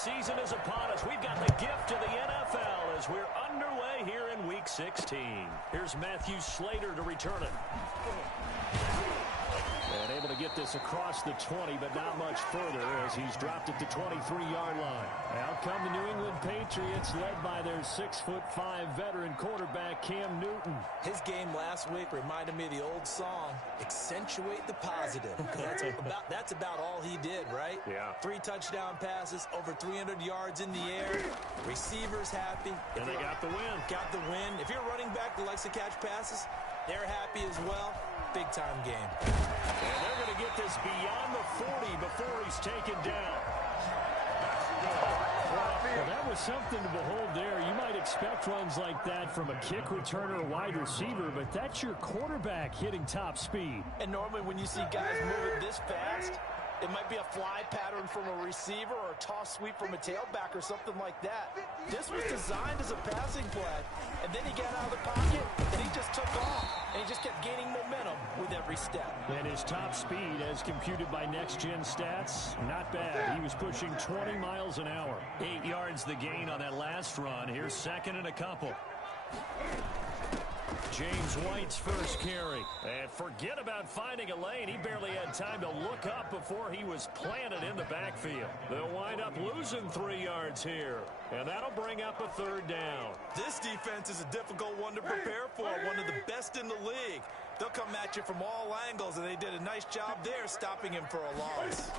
season is upon us. We've got the gift of the NFL as we're underway here in Week 16. Here's Matthew Slater to return it. And able to get this across the 20, but not much further as he's dropped it to 23-yard line. Out come the New England Patriots, led by their 6'5" veteran quarterback, Cam Newton. His game last week reminded me of the old song, accentuate the positive. That's about all he did, right? Yeah. 3 touchdown passes, over 300 yards in the air. Receivers happy. And they got the win. Got the win. If you're a running back that likes to catch passes, they're happy as well. Big-time game. And they're going to get this beyond the 40 before he's taken down. Well, that was something to behold there. You might expect runs like that from a kick returner or wide receiver, but that's your quarterback hitting top speed. And normally when you see guys moving this fast, it might be a fly pattern from a receiver or a toss sweep from a tailback or something like that. This was designed as a passing play, and then he got out of the pocket, and he just took off, and he just kept gaining momentum with every step. And his top speed, as computed by Next Gen Stats, not bad. He was pushing 20 miles an hour. 8 yards the gain on that last run. Here's second and a couple. James White's first carry. And forget about finding a lane. He barely had time to look up before he was planted in the backfield. They'll wind up losing 3 yards here. And that'll bring up a third down. This defense is a difficult one to prepare for, one of the best in the league. They'll come at you from all angles, and they did a nice job there stopping him for a loss.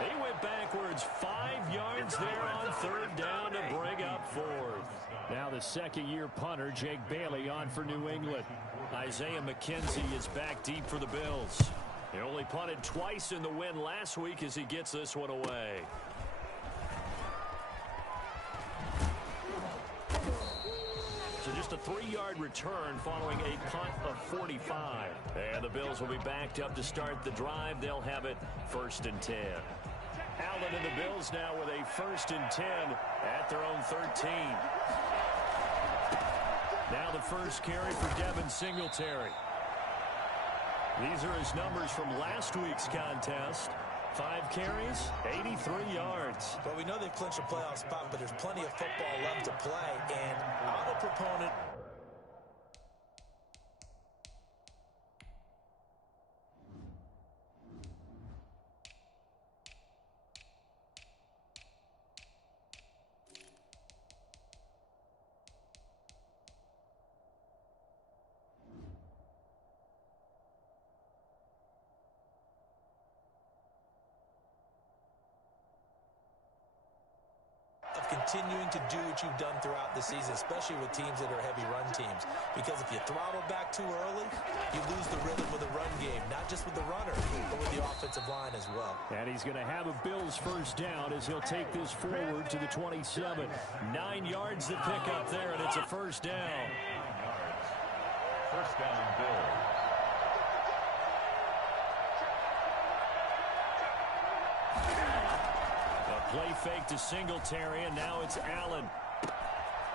He went backwards 5 yards there on third down to bring up fourth. Now the second-year punter, Jake Bailey, on for New England. Isaiah McKenzie is back deep for the Bills. He only punted twice in the win last week as he gets this one away. So just a 3-yard return following a punt of 45. And the Bills will be backed up to start the drive. They'll have it 1st and 10. Allen and the Bills now with a 1st and 10 at their own 13. Now the first carry for Devin Singletary. These are his numbers from last week's contest. 5 carries, 83 yards. Well, we know they've clinched a playoff spot, but there's plenty of football left to play. And I'm a proponent. Of continuing to do what you've done throughout the season, especially with teams that are heavy run teams. Because if you throttle back too early, you lose the rhythm with the run game, not just with the runner, but with the offensive line as well. And he's going to have a Bills first down as he'll take this forward to the 27. 9 yards to pick up there, and it's a first down. First down, Bills. Play fake to Singletary, and now it's Allen.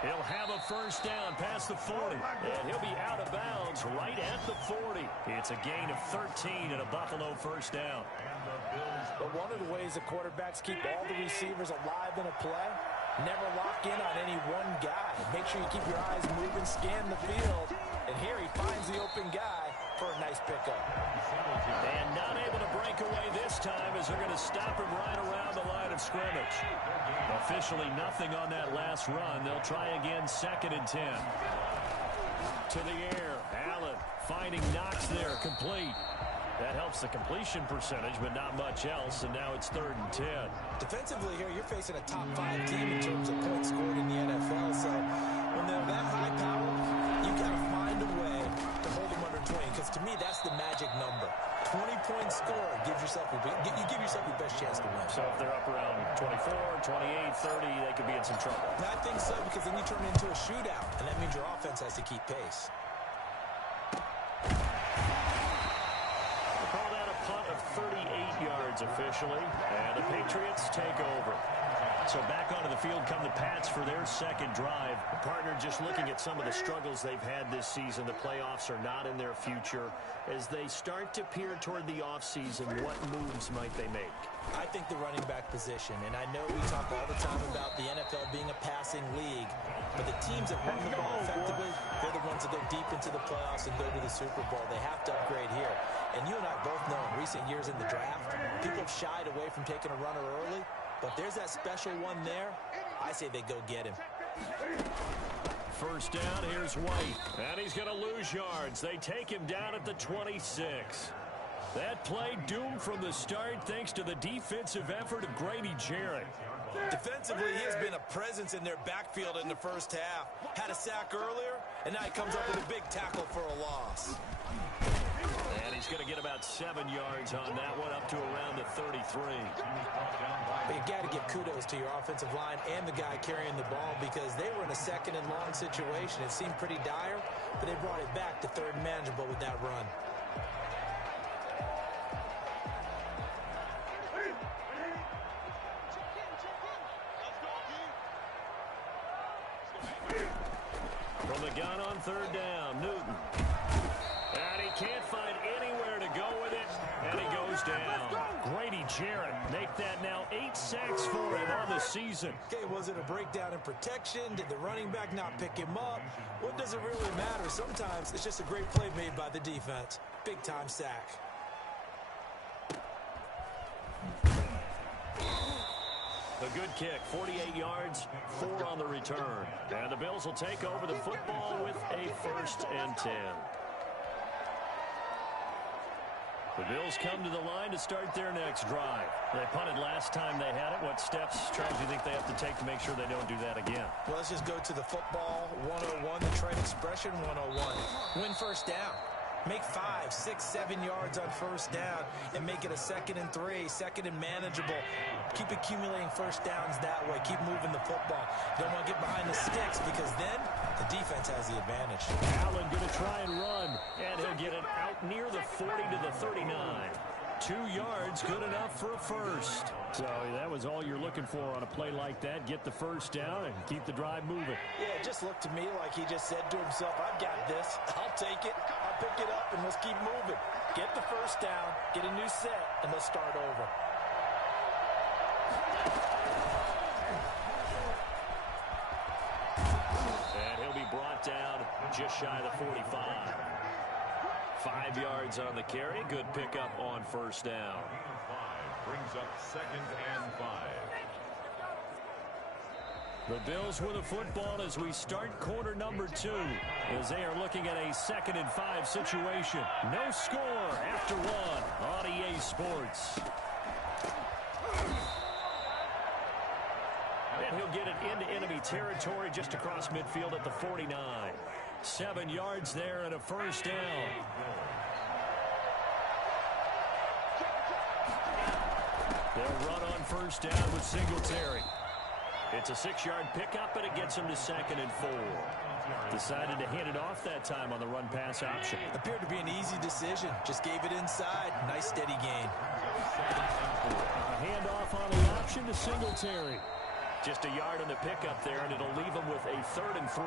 He'll have a first down past the 40. And he'll be out of bounds right at the 40. It's a gain of 13 and a Buffalo first down. But one of the ways the quarterbacks keep all the receivers alive in a play, never lock in on any one guy. Make sure you keep your eyes moving, scan the field. And here he finds the open guy for a nice pickup. And not able to break away this time as they're going to stop him right around the line of scrimmage. Officially nothing on that last run. They'll try again 2nd and 10. To the air. Allen finding Knox there, complete. That helps the completion percentage, but not much else, and now it's 3rd and 10. Defensively here, you're facing a top 5 team in terms of points scored in the NFL, so when they're that high power, you got to find a way to hold them under 20, because to me, that's the magic number. 20 points scored gives yourself you give yourself your best chance to win. So if they're up around 24, 28, 30, they could be in some trouble. And I think so, because then you turn it into a shootout, and that means your offense has to keep pace. We'll call that a punt of 38 yards officially, and the Patriots take over. So back onto the field come the Pats for their second drive. Partner, just looking at some of the struggles they've had this season, the playoffs are not in their future. As they start to peer toward the offseason, what moves might they make? I think the running back position, and I know we talk all the time about the NFL being a passing league, but the teams that run the ball effectively, they're the ones that go deep into the playoffs and go to the Super Bowl. They have to upgrade here. And you and I both know in recent years in the draft, people have shied away from taking a runner early. But there's that special one there. I say they go get him. First down, here's White. And he's going to lose yards. They take him down at the 26. That play doomed from the start thanks to the defensive effort of Grady Jarrett. Defensively, he has been a presence in their backfield in the first half. Had a sack earlier, and now he comes up with a big tackle for a loss. And he's going to get about 7 yards on that one, up to around the 33. But you got to give kudos to your offensive line and the guy carrying the ball because they were in a second and long situation. It seemed pretty dire, but they brought it back to third and manageable with that run. From the gun on third down, Newton. And he can't find anywhere to go with it, and he goes down. Grady Jarrett make that now 8 sacks for him on the season. Okay, was it a breakdown in protection? Did the running back not pick him up? What does it really matter? Sometimes it's just a great play made by the defense. Big-time sack. A good kick, 48 yards, 4 on the return. And the Bills will take over the football with a 1st and 10. The Bills come to the line to start their next drive. They punted last time they had it. What steps, Trav, do you think they have to take to make sure they don't do that again? Well, let's just go to the football 101, the trade expression 101. Win first down. Make 5, 6, 7 yards on first down and make it a 2nd and 3, 2nd and manageable. Keep accumulating first downs that way. Keep moving the football. You don't want to get behind the sticks because then the defense has the advantage. Allen going to try and run, and he'll get it out near the 40 to the 39. 2 yards, good enough for a first. So that was all you're looking for on a play like that. Get the first down and keep the drive moving. Yeah, it just looked to me like he just said to himself, I've got this. I'll take it. I'll pick it up, and let's keep moving. Get the first down, get a new set, and let's start over. And he'll be brought down just shy of the 45. 5 yards on the carry. Good pickup on first down. Brings up 2nd and 5. The Bills with the football as we start quarter number 2, as they are looking at a 2nd and 5 situation. No score after 1 on EA Sports. And he'll get it into enemy territory just across midfield at the 49. 7 yards there and a first down. They'll run on first down with Singletary. It's a 6-yard pickup, and it gets him to 2nd and 4. Decided to hand it off that time on the run-pass option. Appeared to be an easy decision. Just gave it inside. Nice steady gain. A handoff on the option to Singletary. Just a yard on the pickup there, and it'll leave him with a 3rd and 3.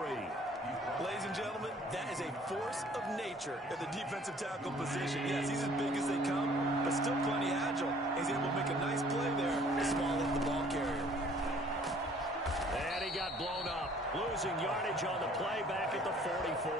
Ladies and gentlemen, that is a force of nature at the defensive tackle position. Yes, he's as big as they come, but still plenty agile. He's able to make a nice play there to swallow the ball carrier. And he got blown up, losing yardage on the play back at the 44.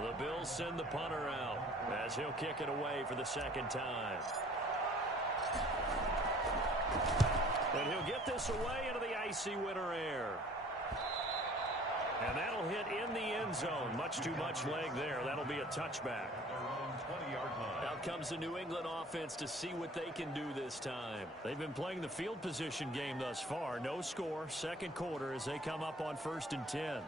The Bills send the punter out as he'll kick it away for the second time. And he'll get this away into the icy winter air. And that'll hit in the end zone. Much too much leg there. That'll be a touchback. Out comes the New England offense to see what they can do this time. They've been playing the field position game thus far. No score, second quarter as they come up on 1st and 10.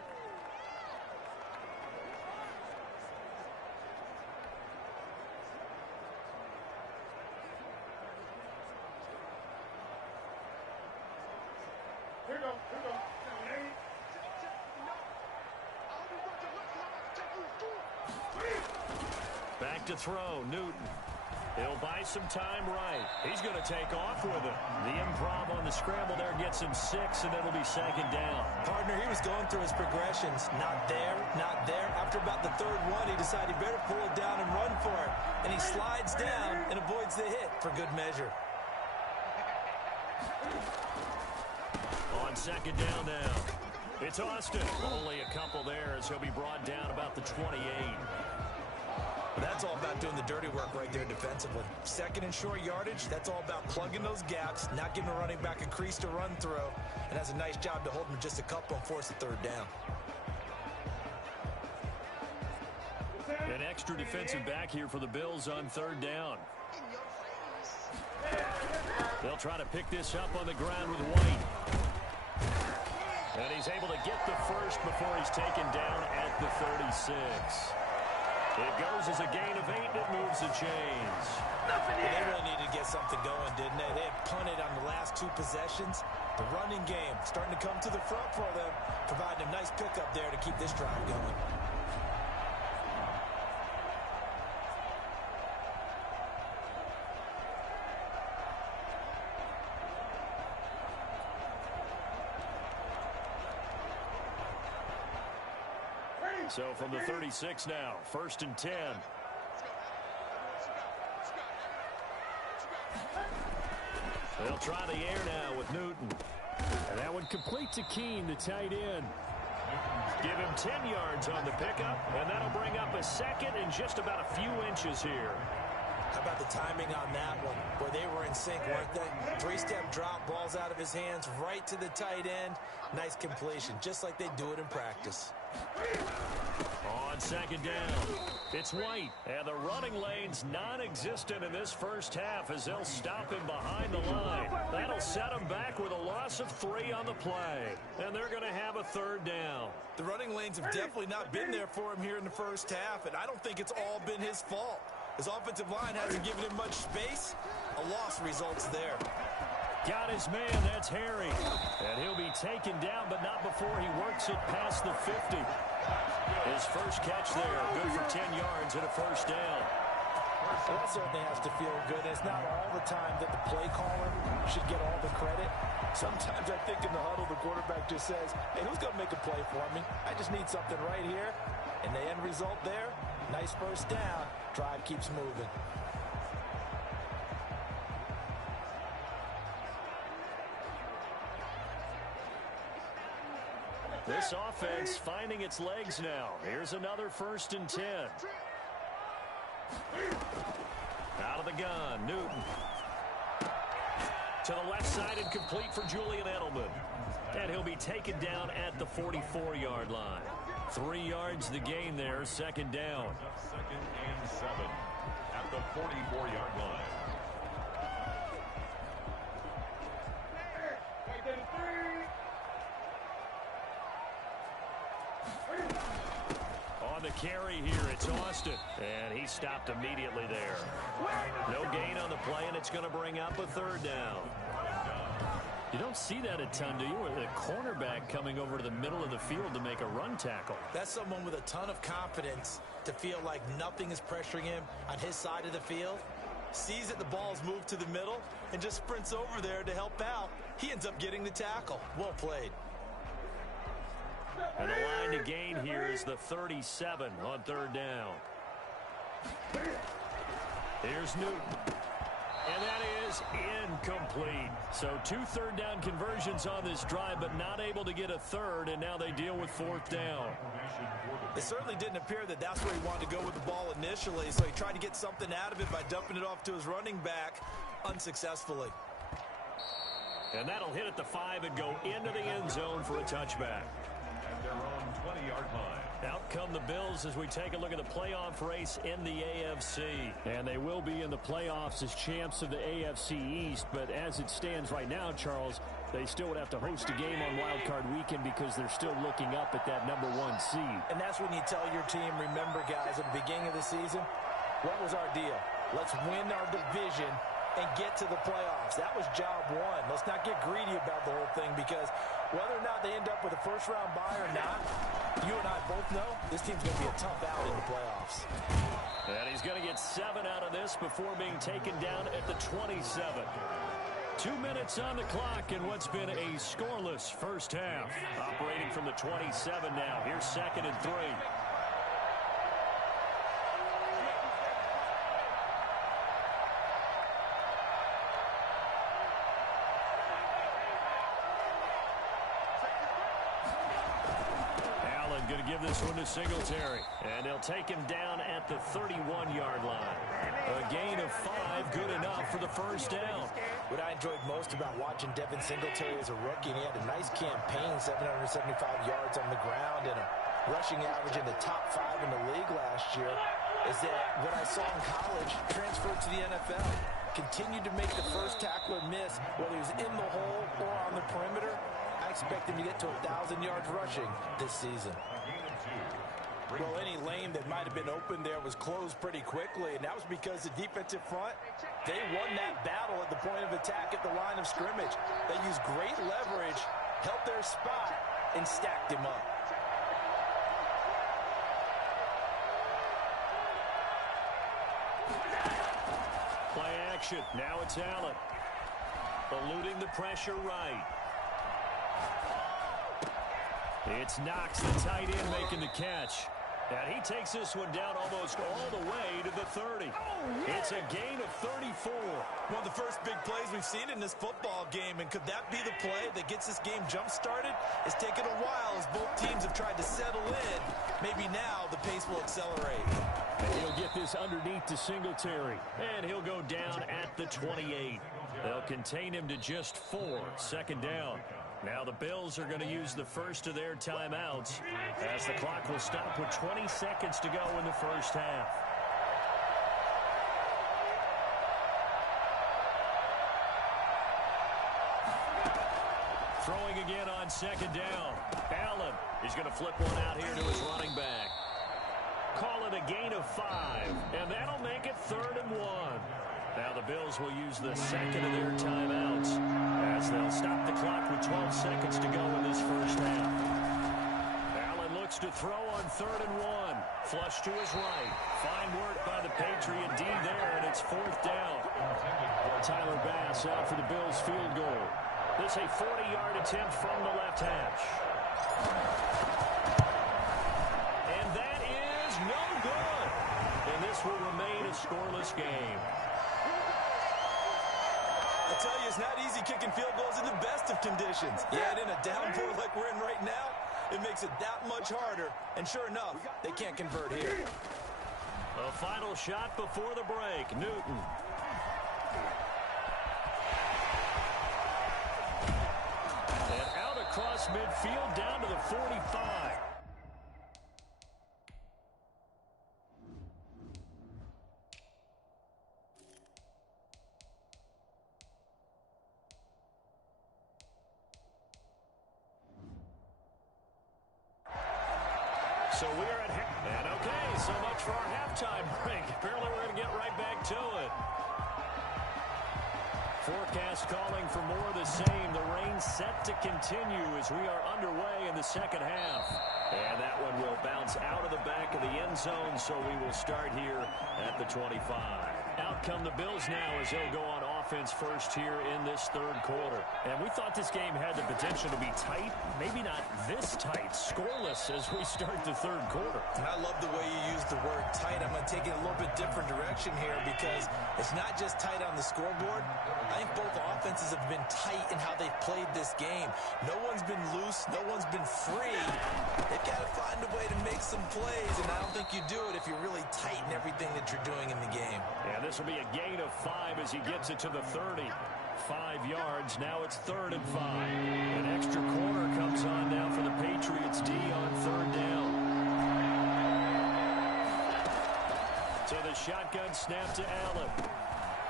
Back to throw, Newton. He'll buy some time right. He's going to take off with it. The improv on the scramble there gets him 6, and it'll be second down. Partner, he was going through his progressions. Not there, not there. After about the third one, he decided he better pull it down and run for it. And he slides down and avoids the hit for good measure. On second down now. It's Austin. Only a couple there as he'll be brought down about the 28. That's all about doing the dirty work right there defensively. Second and short yardage, that's all about plugging those gaps, not giving a running back a crease to run through, and has a nice job to hold him just a couple and force the third down. An extra defensive back here for the Bills on third down. They'll try to pick this up on the ground with White. And he's able to get the first before he's taken down at the 36. It goes as a gain of 8, and it moves the chains. They really needed to get something going, didn't they? They had punted on the last 2 possessions. The running game starting to come to the front for them, providing a nice pickup there to keep this drive going. So from the 36 now, 1st and 10. They'll try the air now with Newton. And that one complete to Keene, the tight end. Give him 10 yards on the pickup, and that'll bring up a second and just about a few inches here. How about the timing on that one? Boy, they were in sync, weren't they? 3-step drop, balls out of his hands, right to the tight end. Nice completion, just like they do it in practice. On second down, it's White. And the running lane's non-existent in this first half as they'll stop him behind the line. That'll set him back with a loss of 3 on the play. And they're going to have a third down. The running lanes have definitely not been there for him here in the first half, and I don't think it's all been his fault. His offensive line hasn't given him much space. A loss results there. Got his man, that's Harry. And he'll be taken down, but not before he works it past the 50. His first catch there, good for 10 yards and a first down. Well, that certainly has to feel good. It's not all the time that the play caller should get all the credit. Sometimes I think in the huddle, the quarterback just says, hey, who's going to make a play for me? I just need something right here. And the end result there, nice first down. Drive keeps moving. This offense finding its legs now. Here's another 1st and 10. Out of the gun, Newton. To the left side and complete for Julian Edelman. And he'll be taken down at the 44-yard line. 3 yards the gain there, second down. 2nd and 7 at the 44-yard line. On the carry here, it's Austin. And he stopped immediately there. No gain on the play, and it's going to bring up a third down. You don't see that a ton, do you? Or the cornerback coming over to the middle of the field to make a run tackle. That's someone with a ton of confidence to feel like nothing is pressuring him on his side of the field. Sees that the ball's moved to the middle and just sprints over there to help out. He ends up getting the tackle. Well played. And the line to gain here is the 37 on third down. Here's Newton. And that is incomplete. So 2 third-down conversions on this drive, but not able to get a third, and now they deal with 4th down. It certainly didn't appear that that's where he wanted to go with the ball initially, so he tried to get something out of it by dumping it off to his running back unsuccessfully. And that'll hit at the 5 and go into the end zone for a touchback. At their own 20-yard line. Out come the Bills as we take a look at the playoff race in the AFC. And they will be in the playoffs as champs of the AFC East. But as it stands right now, Charles, they still would have to host a game on Wild Card Weekend because they're still looking up at that number 1 seed. And that's when you tell your team, remember, guys, at the beginning of the season, what was our deal? Let's win our division and get to the playoffs. That was job 1. Let's not get greedy about the whole thing, because whether or not they end up with a first-round bye or not, you and I both know this team's going to be a tough out in the playoffs. And he's going to get 7 out of this before being taken down at the 27. 2 minutes on the clock in what's been a scoreless first half. Operating from the 27 now. Here's 2nd and 3. Going to give this one to Singletary. And they'll take him down at the 31-yard line. A gain of 5, good enough for the first down. What I enjoyed most about watching Devin Singletary as a rookie, and he had a nice campaign, 775 yards on the ground and a rushing average in the top 5 in the league last year, is that what I saw in college transferred to the NFL. Continued to make the first tackler miss, whether he was in the hole or on the perimeter. I expect him to get to 1,000 yards rushing this season. Well, any lane that might have been open there was closed pretty quickly, and that was because the defensive front, they won that battle at the point of attack at the line of scrimmage. They used great leverage, held their spot, and stacked him up. Play action. Now it's Allen. Eluding the pressure right. It's Knox, the tight end, making the catch. And he takes this one down almost all the way to the 30. It's a gain of 34. One of the first big plays we've seen in this football game, and could that be the play that gets this game jump-started? It's taken a while as both teams have tried to settle in. Maybe now the pace will accelerate. And he'll get this underneath to Singletary. And he'll go down at the 28. They'll contain him to just 4. 2nd down. Now the Bills are going to use the first of their timeouts as the clock will stop with 20 seconds to go in the first half. Throwing again on 2nd down. Allen is going to flip one out here to his running back. Call it a gain of 5, and that'll make it 3rd and 1. Now the Bills will use the second of their timeouts as they'll stop the clock with 12 seconds to go in this first half. Allen looks to throw on 3rd and 1. Flush to his right. Fine work by the Patriot D there, and it's 4th down. Tyler Bass out for the Bills field goal. This a 40-yard attempt from the left hash. And that is no good. And this will remain a scoreless game. I tell you, it's not easy kicking field goals in the best of conditions. Yet in a downpour like we're in right now, it makes it that much harder. And sure enough, they can't convert here. A final shot before the break. Newton. And out across midfield down to the 45. So we are at and okay, so much for our halftime break. Apparently we're going to get right back to it. Forecast calling for more of the same. The rain set to continue as we are underway in the second half. And that one will bounce out of the back of the end zone, so we will start here at the 25. Out come the Bills now as they'll go on offense. offense first here in this third quarter. And we thought this game had the potential to be tight. Maybe not this tight. Scoreless as we start the third quarter. And I love the way you use the word tight. I'm going to take it a little bit different direction here because it's not just tight on the scoreboard. I think both offenses have been tight in how they've played this game. No one's been loose. No one's been free. They've got to find a way to make some plays, and I don't think you do it if you're really tight in everything that you're doing in the game. Yeah, this will be a gain of 5 as he gets it to the 30. 5 yards. Now it's 3rd and 5. An extra corner comes on now for the Patriots D on 3rd down. So the shotgun snap to Allen.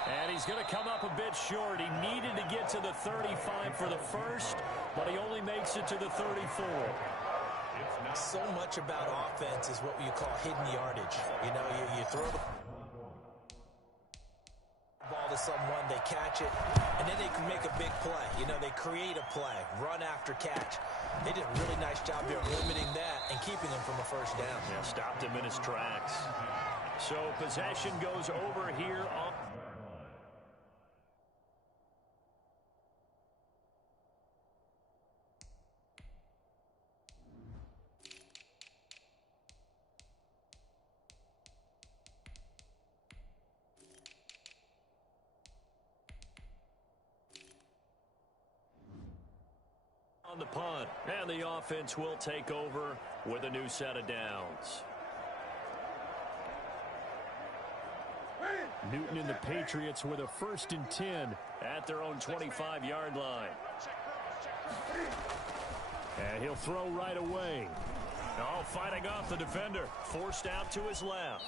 And he's going to come up a bit short. He needed to get to the 35 for the first, but he only makes it to the 34. So much about offense is what you call hidden yardage. You know, you throw the ball to someone, they catch it, and then they can make a big play. You know, they create a play, run after catch. They did a really nice job here limiting that and keeping him from a first down. Yeah, stopped him in his tracks. So possession goes over here on the punt, and the offense will take over with a new set of downs. Newton and the Patriots with a 1st and 10 at their own 25-yard line. And he'll throw right away. Oh, fighting off the defender. Forced out to his left.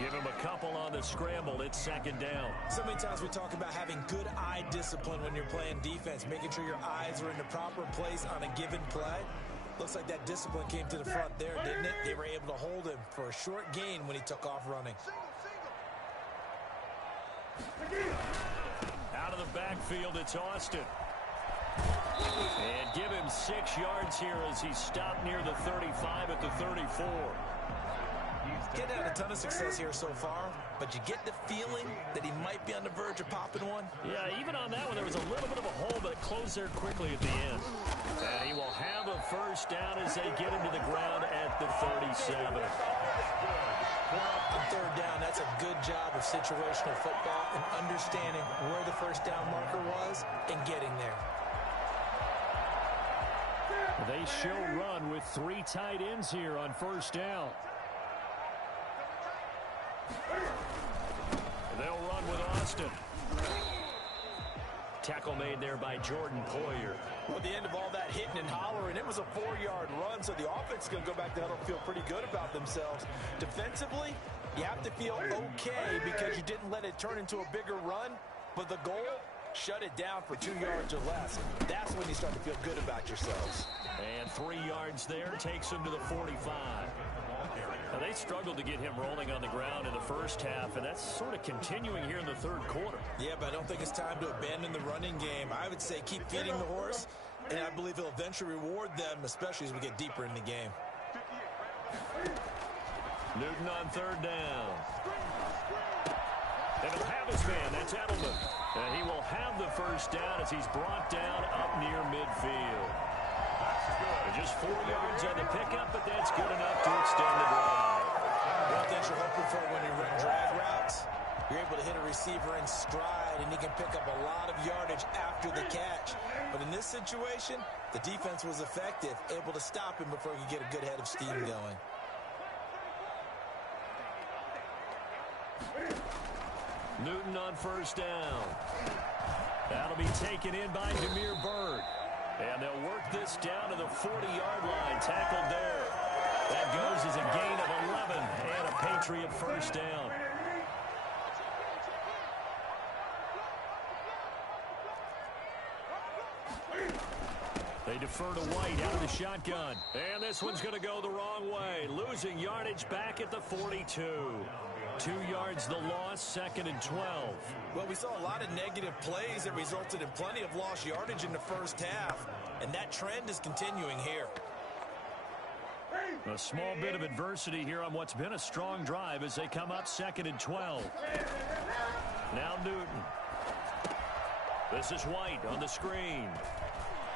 Give him a couple on the scramble. It's 2nd down. So many times we talk about having good eye discipline when you're playing defense, making sure your eyes are in the proper place on a given play. Looks like that discipline came to the front there, didn't it? They were able to hold him for a short gain when he took off running. Out of the backfield, it's Austin. And give him 6 yards here as he stopped near the 35 at the 34. Getting had a ton of success here so far, but you get the feeling that he might be on the verge of popping one. Yeah, even on that one, there was a little bit of a hole, but it closed there quickly at the end. And he will have a first down as they get him to the ground at the 37. On 3rd down, that's a good job of situational football and understanding where the first down marker was and getting there. They show run with 3 tight ends here on 1st down. They'll run with Austin. Tackle made there by Jordan Poyer. Well, at the end of all that hitting and hollering, it was a 4-yard run, so the offense is going to go back to huddle and feel pretty good about themselves. Defensively, you have to feel okay because you didn't let it turn into a bigger run, but the goal, shut it down for 2 yards or less. That's when you start to feel good about yourselves. And 3 yards there takes him to the 45. Now, they struggled to get him rolling on the ground in the first half, and that's sort of continuing here in the 3rd quarter. Yeah, but I don't think it's time to abandon the running game. I would say keep feeding the horse, and I believe he'll eventually reward them, especially as we get deeper in the game. Newton on 3rd down. And he'll have his man. That's Edelman. And he will have the first down as he's brought down up near midfield. Just 4 yards on the pickup, but that's good enough to extend the drive. One thing you're hoping for when you run drag routes, you're able to hit a receiver in stride, and he can pick up a lot of yardage after the catch. But in this situation, the defense was effective, able to stop him before he could get a good head of steam going. Newton on 1st down. That'll be taken in by Damiere Byrd. And they'll work this down to the 40-yard line. Tackled there. That goes as a gain of 11 and a Patriot first down. They defer to White out of the shotgun. And this one's going to go the wrong way. Losing yardage back at the 42. 2 yards the loss, 2nd and 12. Well, we saw a lot of negative plays that resulted in plenty of lost yardage in the first half, and that trend is continuing here. A small bit of adversity here on what's been a strong drive as they come up 2nd and 12. Now Newton. This is White on the screen.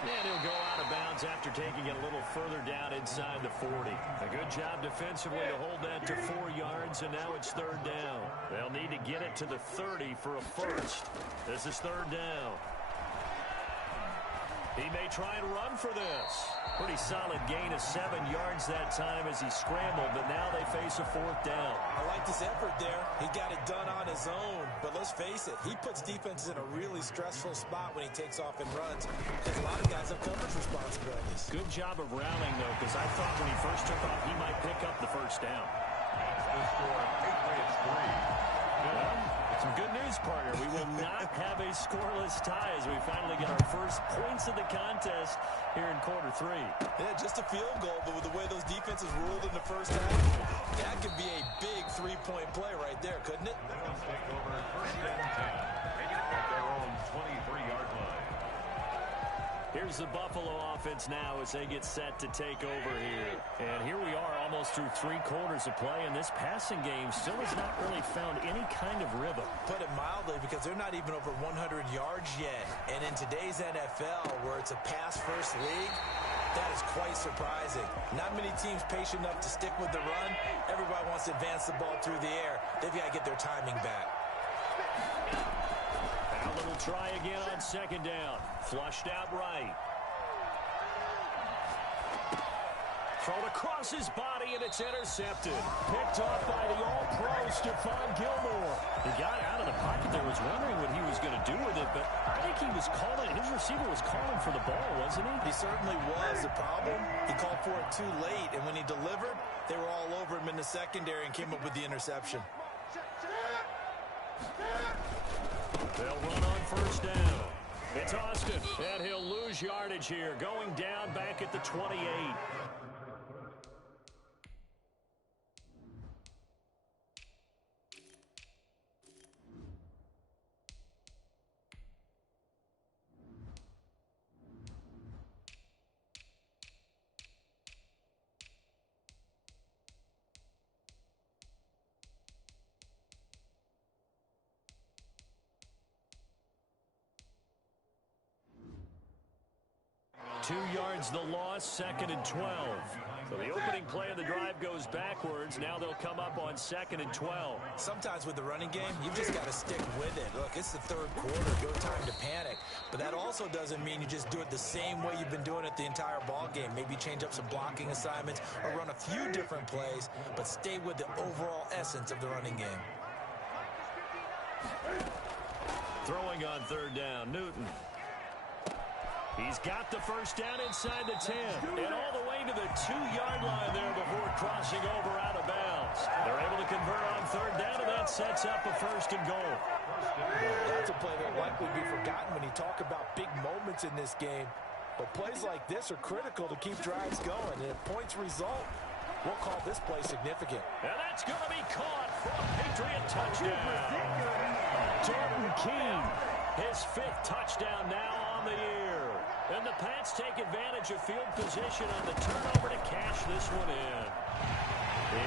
And he'll go out of bounds after taking it a little further down inside the 40. A good job defensively to hold that to 4 yards, and now it's third down. They'll need to get it to the 30 for a first. This is third down. He may try and run for this. Pretty solid gain of 7 yards that time as he scrambled, but now they face a 4th down. I like this effort there. He got it done on his own, but let's face it, he puts defenses in a really stressful spot when he takes off and runs because a lot of guys have coverage responsibilities. Good job of rallying, though, because I thought when he first took off, he might pick up the first down. That's the score. Patriots 3. Well, some good news, partner. We will not have a scoreless tie as we finally get our first points of the contest here in quarter 3. Yeah, just a field goal, but with the way those defenses ruled in the first half, that could be a big 3-point play right there, couldn't it? Let's take over first and 10 at their own 23-yard line. Here's the Buffalo offense now as they get set to take over here. And here we are almost through 3 quarters of play, and this passing game still has not really found any kind of rhythm. Put it mildly, because they're not even over 100 yards yet. And in today's NFL, where it's a pass-first league, that is quite surprising. Not many teams patient enough to stick with the run. Everybody wants to advance the ball through the air. They've got to get their timing back. Allen will try again on second down. Flushed out right. Thrown across his body, and it's intercepted. Picked off by the all-pro Stephon Gilmore. He got out of the pocket there, was wondering what he was going to do with it, but I think he was calling, his receiver was calling for the ball, wasn't he? He certainly was. The problem, he called for it too late, and when he delivered, they were all over him in the secondary and came up with the interception. They'll run on first down. It's Austin, and he'll lose yardage here, going down back at the 28. Two yards the loss, second and 12. So the opening play of the drive goes backwards. Now they'll come up on second and 12. Sometimes with the running game, you've just got to stick with it. Look, it's the third quarter. No time to panic. But that also doesn't mean you just do it the same way you've been doing it the entire ball game. Maybe change up some blocking assignments or run a few different plays, but stay with the overall essence of the running game. Throwing on third down, Newton. He's got the first down inside the 10. And all the way to the 2-yard line there before crossing over out of bounds. They're able to convert on third down, and that sets up a first and goal. That's a play that will likely be forgotten when you talk about big moments in this game. But plays like this are critical to keep drives going. And if points result, we'll call this play significant. And that's going to be caught for a Patriot touchdown. Jordan Keene, his 5th touchdown now on the year. And the Pats take advantage of field position on the turnover to cash this one in.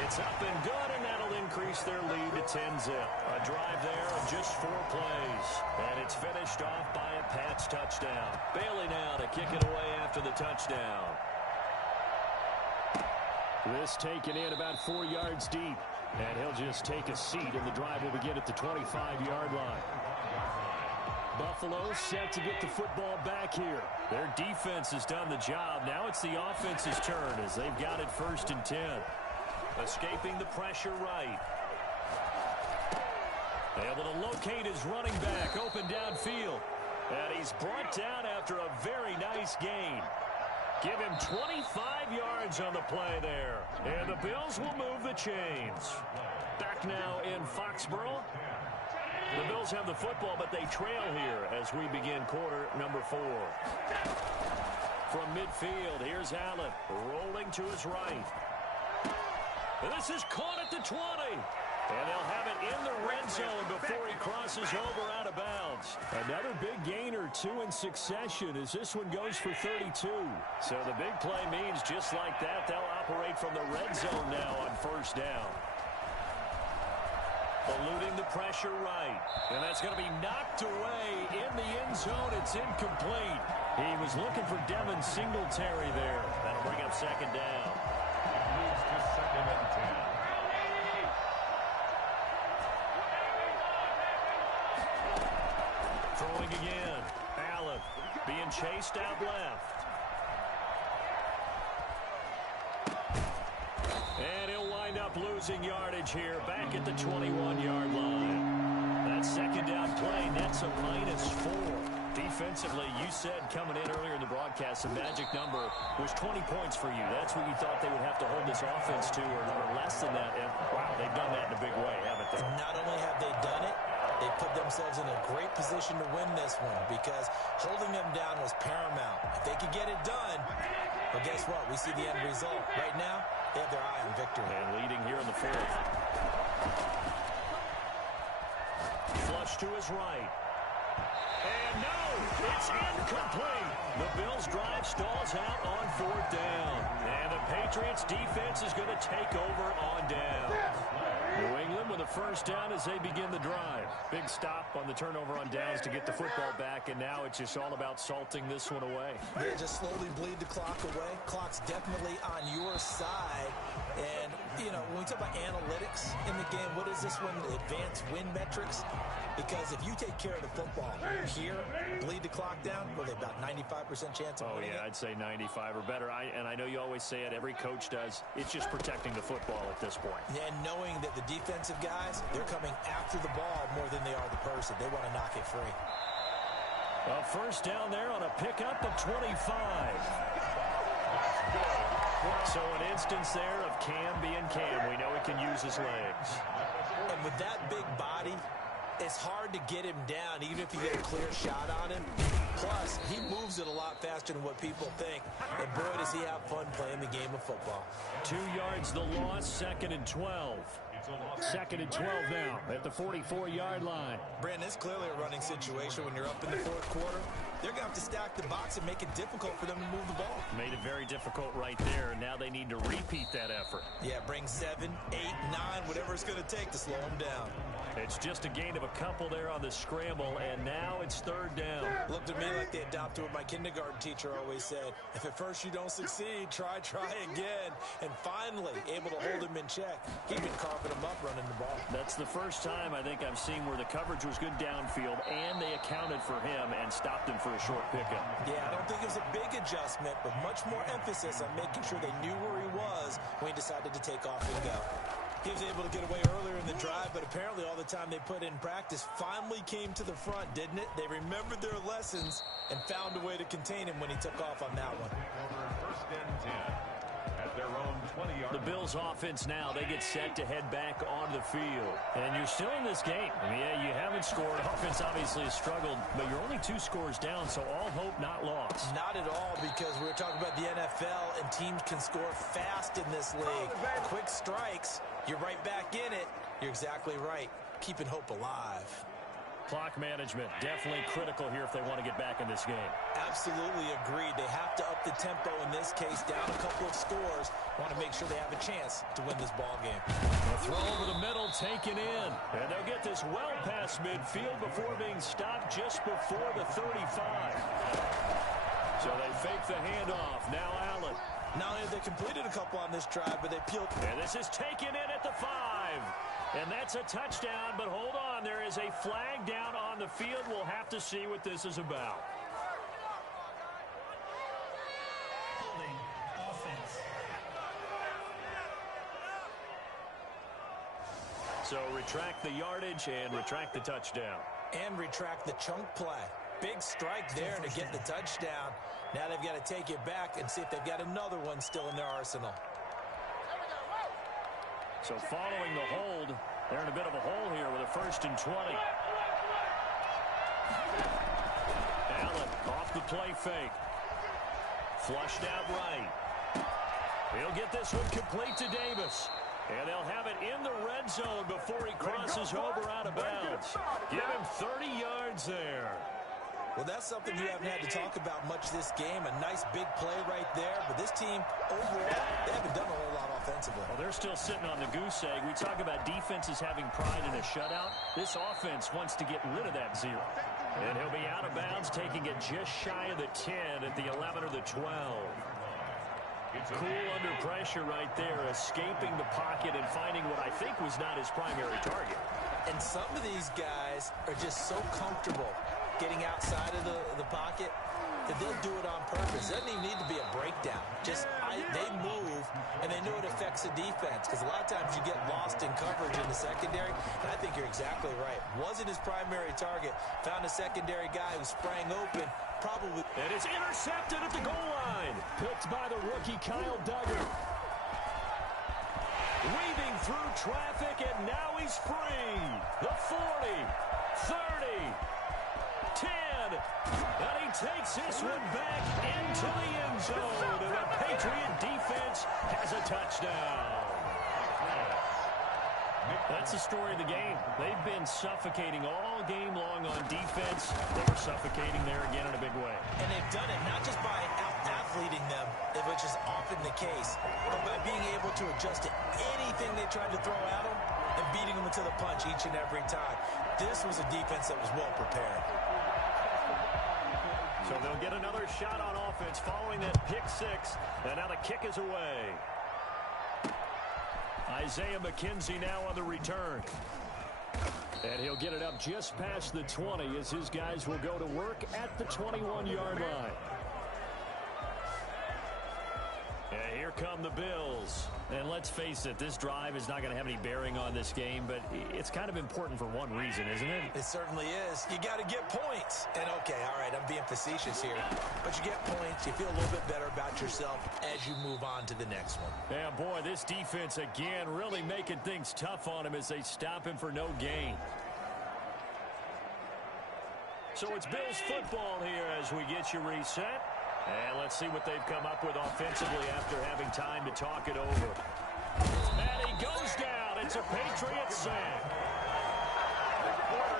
It's up and good, and that'll increase their lead to 10-zip. A drive there of just 4 plays. And it's finished off by a Pats touchdown. Bailey now to kick it away after the touchdown. This taken in about 4 yards deep. And he'll just take a seat, and the drive will begin at the 25-yard line. Buffalo set to get the football back here. Their defense has done the job. Now it's the offense's turn as they've got it 1st and 10. Escaping the pressure right. Able to locate his running back open downfield. And he's brought down after a very nice gain. Give him 25 yards on the play there. And the Bills will move the chains. Back now in Foxborough. The Bills have the football, but they trail here as we begin quarter number 4. From midfield, here's Allen rolling to his right. And this is caught at the 20. And they'll have it in the red zone before he crosses over out of bounds. Another big gain or 2 in succession as this one goes for 32. So the big play means just like that, they'll operate from the red zone now on first down. Eluding the pressure right. And that's going to be knocked away in the end zone. It's incomplete. He was looking for Devin Singletary there. That'll bring up second down. Moves to second and 10. Throwing again. Allen being chased out left. And he'll wind up losing yardage here back at the 21-yard line. That second down play nets a -4. Defensively, you said coming in earlier in the broadcast, the magic number was 20 points for you. That's what you thought they would have to hold this offense to, or less than that. And, wow, they've done that in a big way, haven't they? And not only have they done it, they put themselves in a great position to win this one because holding them down was paramount. If they could get it done, well, guess what? We see the end result. Right now, they have their eye on victory. And leading here in the fourth. Flush to his right. And no, it's incomplete. The Bills' drive stalls out on fourth down. And the Patriots' defense is going to take over on down. New England with a first down as they begin the drive. Big stop on the turnover on downs to get the football back, and now it's just all about salting this one away. Yeah, just slowly bleed the clock away. Clock's definitely on your side. And, you know, when we talk about analytics in the game, what is this one? Advanced win metrics? Because if you take care of the football here, bleed the clock down, well, they've about 95% chance of winning it. I'd say 95 or better. And I know you always say it, every coach does. It's just protecting the football at this point. And knowing that the defensive guys, they're coming after the ball more than they are the person. They want to knock it free. A first down there on a pickup of 25. So an instance there of Cam being Cam. We know he can use his legs. And with that big body, it's hard to get him down, even if you get a clear shot on him. Plus, he moves it a lot faster than what people think. And boy, does he have fun playing the game of football. 2 yards the loss, second and 12. Second and 12 now at the 44-yard line. Brandon, it's clearly a running situation when you're up in the fourth quarter. They're going to have to stack the box and make it difficult for them to move the ball. Made it very difficult right there, and now they need to repeat that effort. Yeah, bring 7, 8, 9, whatever it's going to take to slow them down. It's just a gain of a couple there on the scramble, and now it's third down. Looked to me like they adopted what my kindergarten teacher always said. If at first you don't succeed, try again. And finally, able to hold him in check. He'd been carving him up running the ball. That's the first time I think I've seen where the coverage was good downfield, and they accounted for him and stopped him for a short pickup. Yeah, I don't think it was a big adjustment, but much more emphasis on making sure they knew where he was when he decided to take off and go. He was able to get away earlier in the drive, but apparently all the time they put in practice finally came to the front, didn't it? They remembered their lessons and found a way to contain him when he took off on that one. First and 10 at their own 20-yard. The Bills offense now, they get set to head back onto the field. And you're still in this game. I mean, yeah, you haven't scored. Offense obviously has struggled, but you're only 2 scores down, so all hope not lost. Not at all, because we were talking about the NFL, and teams can score fast in this league. Quick strikes. You're right back in it. You're exactly right. Keeping hope alive. Clock management, definitely critical here if they want to get back in this game. Absolutely agreed. They have to up the tempo in this case, down a couple of scores. Want to make sure they have a chance to win this ball game. A throw over the middle, taken in. And they'll get this well past midfield before being stopped just before the 35. So they fake the handoff. Now Allen. Not only have they completed a couple on this drive, but they peeled. And this is taken in at the 5. And that's a touchdown, but hold on. There is a flag down on the field. We'll have to see what this is about. Holding offense. So retract the yardage and retract the touchdown. And retract the chunk play. Big strike there to get the touchdown. Now they've got to take it back and see if they've got another one still in their arsenal. So following the hold, they're in a bit of a hole here with a first and 20. Allen off the play fake. Flushed out right. He'll get this one complete to Davis. And they'll have it in the red zone before he crosses over out of bounds. Give him 30 yards there. Well, that's something you haven't had to talk about much this game. A nice big play right there. But this team, overall, they haven't done a whole lot offensively. Well, they're still sitting on the goose egg. We talk about defenses having pride in a shutout. This offense wants to get rid of that 0. And he'll be out of bounds, taking it just shy of the 10 at the 11 or the 12. Cool under pressure right there, escaping the pocket and finding what I think was not his primary target. And some of these guys are just so comfortable getting outside of the pocket that they'll do it on purpose. It doesn't even need to be a breakdown. They move, and they know it affects the defense, because a lot of times you get lost in coverage in the secondary, and I think you're exactly right. Wasn't his primary target. Found a secondary guy who sprang open, probably. And it's intercepted at the goal line. Picked by the rookie Kyle Duggar. Weaving through traffic, and now he's free. The 40, 30, 10, and he takes this one back into the end zone, and the Patriot defense has a touchdown. That's the story of the game. They've been suffocating all game long on defense. They were suffocating there again in a big way. And they've done it not just by out-athleting them, which is often the case, but by being able to adjust to anything they tried to throw at them and beating them to the punch each and every time. This was a defense that was well prepared. So they'll get another shot on offense following that pick 6, and now the kick is away. Isaiah McKenzie now on the return. And he'll get it up just past the 20 as his guys will go to work at the 21-yard line. And here come the Bills. And let's face it, this drive is not going to have any bearing on this game, but it's kind of important for one reason, isn't it? It certainly is. You got to get points. And okay, all right, I'm being facetious here. But you get points, you feel a little bit better about yourself as you move on to the next one. Yeah, boy, this defense again really making things tough on him as they stop him for no gain. So it's Bills football here as we get you reset. And let's see what they've come up with offensively after having time to talk it over. And he goes down. It's a Patriot sack.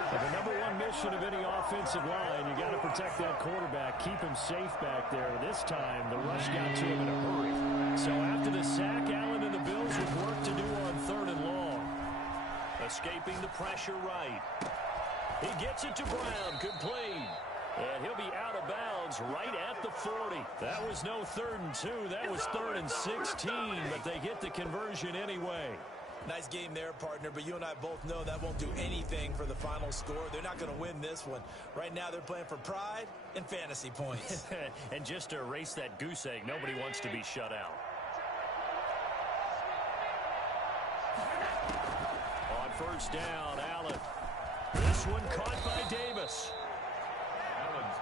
The number one mission of any offensive line, you got to protect that quarterback, keep him safe back there. This time, the rush got to him in a hurry. So after the sack, Allen and the Bills with work to do on 3rd and long. Escaping the pressure right. He gets it to Brown, complete. And he'll be out of bounds right at the 40. That was no 3rd and 2. That was 3rd and 16, but they get the conversion anyway. Nice game there, partner, but you and I both know that won't do anything for the final score. They're not going to win this one. Right now, they're playing for pride and fantasy points. And just to erase that goose egg, nobody wants to be shut out. On 1st down, Allen. This one caught by Davis.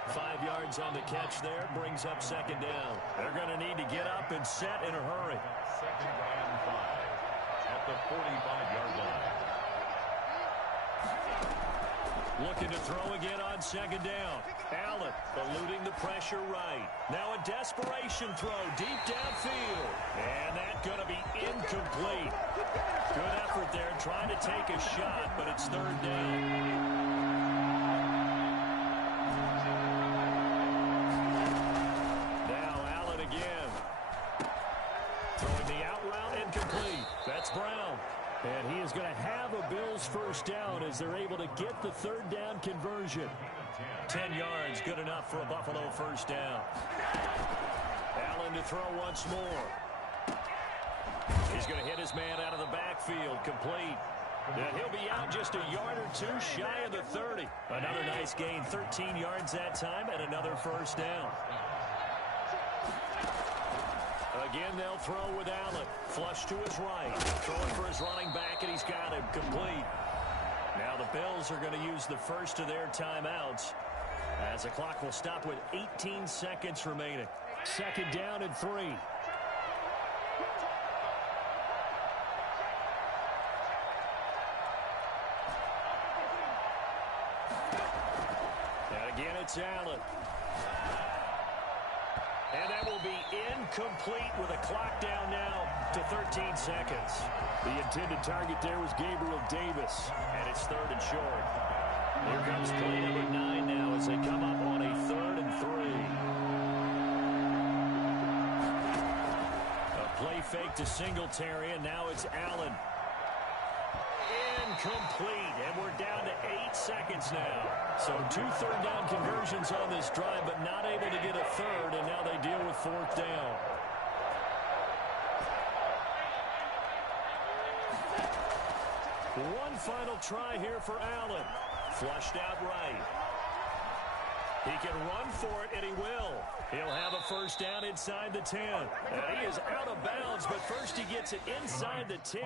5 yards on the catch there, brings up 2nd down. They're going to need to get up and set in a hurry. 2nd and 5 at the 45-yard line. Looking to throw again on 2nd down. Allen eluding the pressure right. Now a desperation throw deep downfield. And that's going to be incomplete. Good effort there trying to take a shot, but it's 3rd down. Brown. And he is going to have a Bills 1st down as they're able to get the 3rd down conversion. 10 yards, good enough for a Buffalo 1st down. Allen to throw once more. He's going to hit his man out of the backfield, complete. And he'll be out just a yard or 2 shy of the 30. Another nice gain, 13 yards that time, and another 1st down. Again, they'll throw with Allen. Flush to his right. Throwing for his running back, and he's got him complete. Now the Bills are going to use the first of their timeouts as the clock will stop with 18 seconds remaining. 2nd down and 3. And again, it's Allen. And that will be incomplete with a clock down now to 13 seconds. The intended target there was Gabriel Davis, and it's 3rd and short. Here comes play number 9 now as they come up on a 3rd and 3. A play fake to Singletary, and now it's Allen. Incomplete, and we're down to 8 seconds now. So 2 third-down conversions on this drive, but not able to get a third, and now they deal with 4th down. One final try here for Allen. Flushed out right. He can run for it, and he will. He'll have a first down inside the 10. And he is out of bounds, but first he gets it inside the 10.